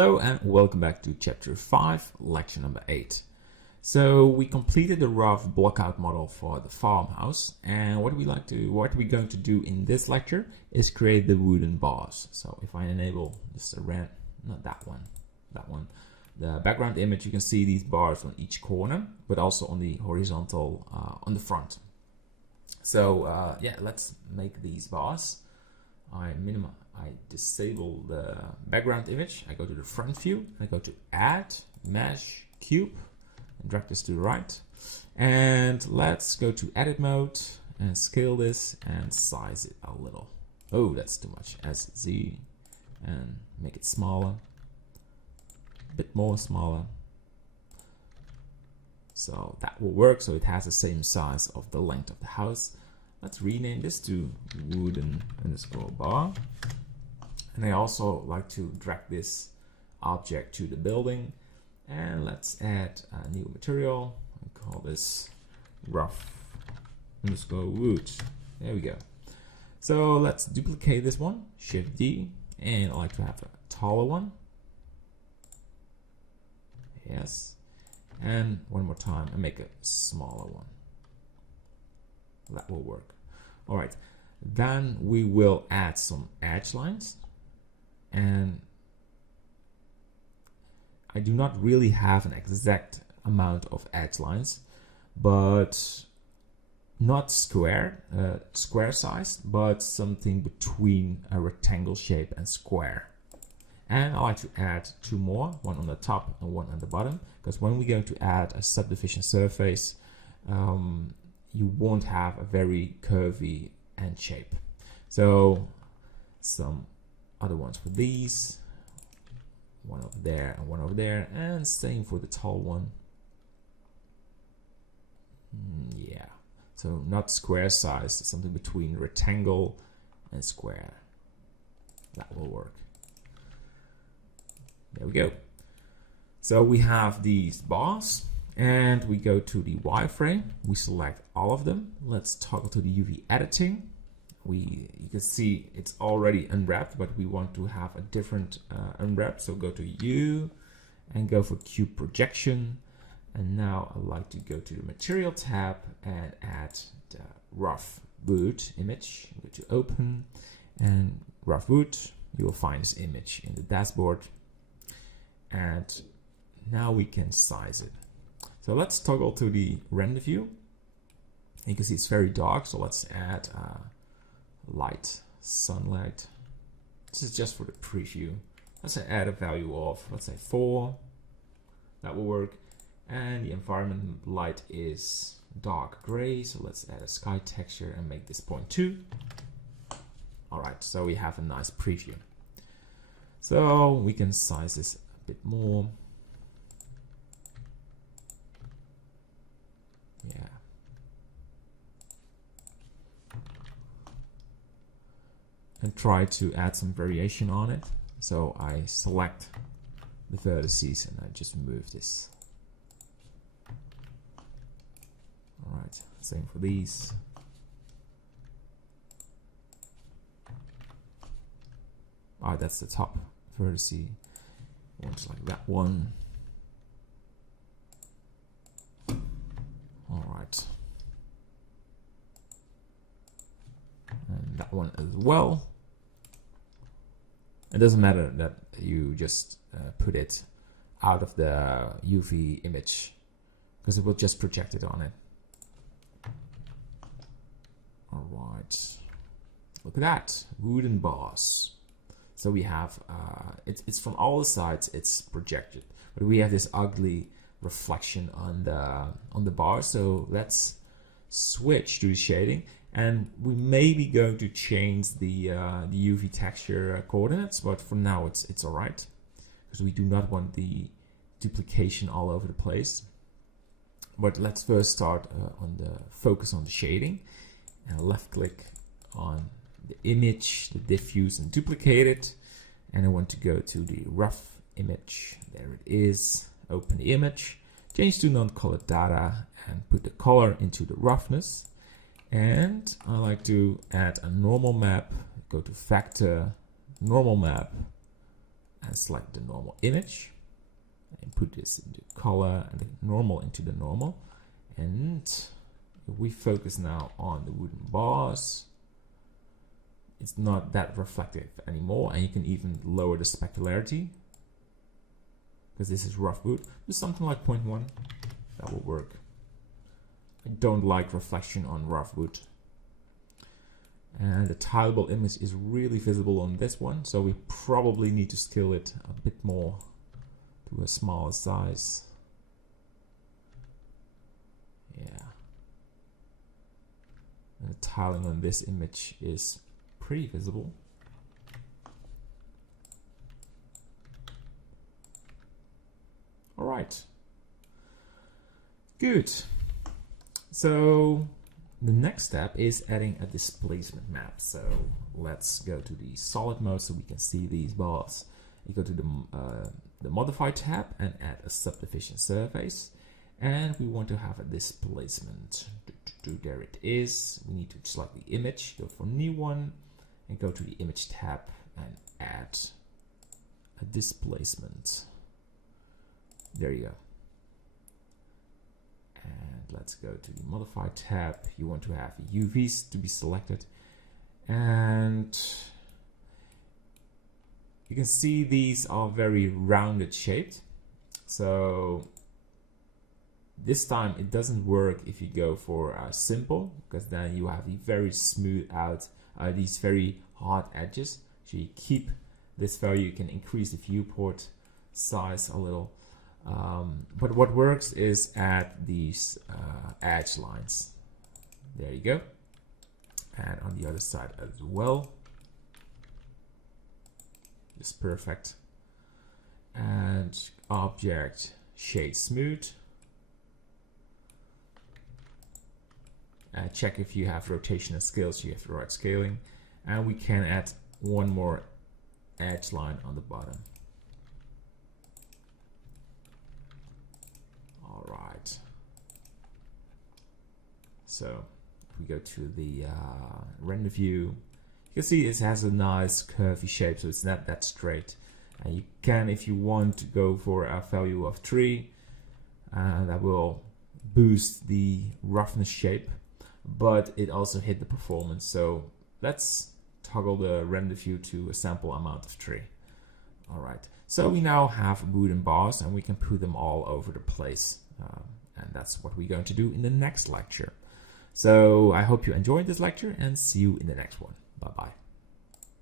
Hello and welcome back to chapter 5, lecture number 8. So we completed the rough blockout model for the farmhouse, and what we're going to do in this lecture is create the wooden bars. So if I enable just the background image, you can see these bars on each corner, but also on the horizontal on the front. So yeah, let's make these bars. I disable the background image. I go to the front view. I go to Add, Mesh, Cube, and drag this to the right. And let's go to Edit mode and scale this and size it a little. Oh, that's too much. SZ and make it smaller, a bit more smaller. So that will work. So it has the same size of the length of the house. Let's rename this to wooden underscore bar. And I also like to drag this object to the building. And let's add a new material. I call this rough underscore wood. There we go. So let's duplicate this one, Shift D, and I like to have a taller one. Yes. And one more time and make a smaller one. That will work. All right. Then we will add some edge lines. And I do not really have an exact amount of edge lines, but not square size, but something between a rectangle shape and square. And I like to add two more, one on the top and one on the bottom, because when we're going to add a subdivision surface, you won't have a very curvy end shape. So some other ones for these, one over there and one over there, and same for the tall one. Yeah, so not square size, something between rectangle and square. That will work. There we go. So we have these bars, and we go to the wireframe. We select all of them. Let's toggle to the UV editing. You can see it's already unwrapped, but we want to have a different unwrap. So go to U and go for cube projection. And now I like to go to the material tab and add the rough wood image. Go to open and rough wood. You will find this image in the dashboard. And now we can size it. So let's toggle to the render view. You can see it's very dark, so let's add light, sunlight. This is just for the preview. Let's add a value of, let's say 4. That will work. And the environment light is dark gray, so let's add a sky texture and make this 0.2. All right, so we have a nice preview. So we can size this a bit more. Yeah. And try to add some variation on it. So I select the vertices and I just move this. All right, same for these. Ah, that's the top vertice. Just like that one. All right. And that one as well. It doesn't matter that you just put it out of the UV image, because it will just project it on it. All right. Look at that, wooden bars. So we have, it's from all the sides, it's projected, but we have this ugly reflection on the bar. So let's switch to the shading, and we may be going to change the UV texture coordinates, but for now it's all right, because we do not want the duplication all over the place. But let's first start on the focus on the shading, and left click on the image, the diffuse, and duplicate it. And I want to go to the rough image. There it is. Open the image, change to non-colored data, and put the color into the roughness. And I like to add a normal map. Go to Vector, Normal Map, and select the normal image and put this into color and the normal into the normal. And if we focus now on the wooden bars, it's not that reflective anymore, and you can even lower the specularity because this is rough wood. Do something like 0.1, that will work. I don't like reflection on rough wood. And the tileable image is really visible on this one, so we probably need to scale it a bit more to a smaller size. Yeah. And the tiling on this image is pretty visible. All right. Good. So the next step is adding a displacement map. So let's go to the solid mode so we can see these bars. You go to the modify tab and add a subdivision surface. And we want to have a displacement. There it is. We need to select the image, go for new one, and go to the image tab and add a displacement. There you go. And let's go to the modify tab. You want to have UVs to be selected. And you can see these are very rounded shaped. So this time it doesn't work if you go for simple, because then you have a very smooth out, these very hard edges. So you keep this value, you can increase the viewport size a little. But what works is add these edge lines. There you go. And on the other side as well. It's perfect. And object shade smooth. Check if you have rotation and scale, so you have the right scaling. And we can add one more edge line on the bottom. All right. So if we go to the render view, you can see it has a nice curvy shape, so it's not that straight. And you can, if you want, to go for a value of 3, that will boost the roughness shape, but it also hit the performance. So let's toggle the render view to a sample amount of 3. All right. So we now have wooden bars and we can put them all over the place. And that's what we're going to do in the next lecture. So I hope you enjoyed this lecture and see you in the next one. Bye-bye.